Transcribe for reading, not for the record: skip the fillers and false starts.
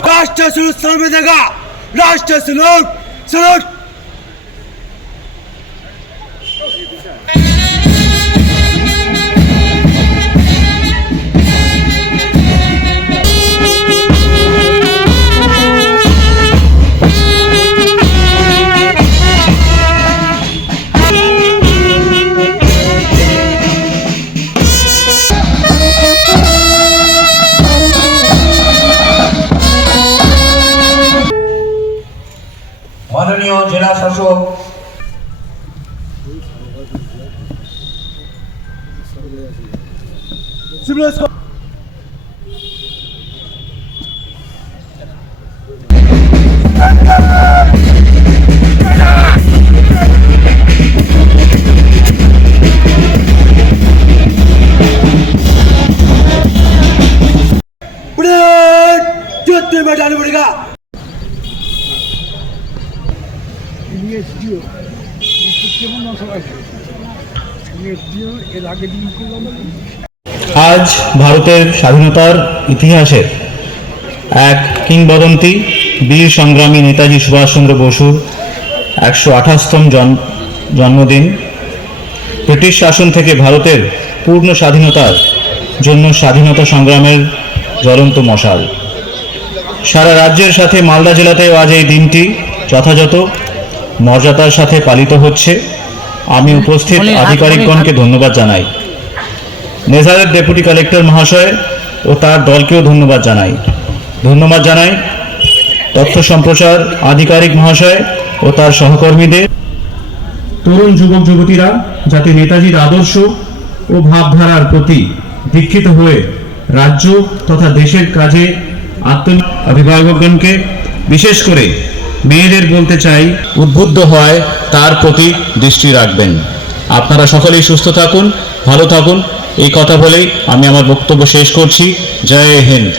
राष्ट्र सलूट सलामी देगा, राष्ट्र सलूट सलूट। माननीय जिला शासक युद्ध में जाना पड़ेगा। आज ভারতের স্বাধীনতার ইতিহাসের এক কিংবদন্তি বীর সংগ্রামী নেতাজি সুভাষচন্দ্র বসুর 128তম জন্মদিন। ব্রিটিশ শাসন থেকে ভারতের পূর্ণ স্বাধীনতার জন্য স্বাধীনতা সংগ্রামের জ্বলন্ত মশাল। সারা রাজ্যের সাথে মালদা জেলাতেও আজ এই দিনটি যথাযথ মর্যাদার সাথে পালিত হচ্ছে। আমি উপস্থিত আধিকারিকগণকে ধন্যবাদ জানাই। নেজারের ডেপুটি কালেক্টর মহাশয় ও তার দলকেও ধন্যবাদ জানাই। তথ্য সম্প্রচার আধিকারিক মহাশয় ও তার সহকর্মীদের। তরুণ যুবক যুবতীরা যাতে নেতাজির আদর্শ ও ভাবধারার প্রতি দীক্ষিত হয়ে রাজ্য তথা দেশের কাজে অভিভাবকগণকে বিশেষ করে মেয়েদের বলতে চাই, উদ্বুদ্ধ হয় তার প্রতি দৃষ্টি রাখবেন। আপনারা সকলেই সুস্থ থাকুন, ভালো থাকুন, এই কথা বলেই আমি আমার বক্তব্য শেষ করছি। জয় হিন্দ।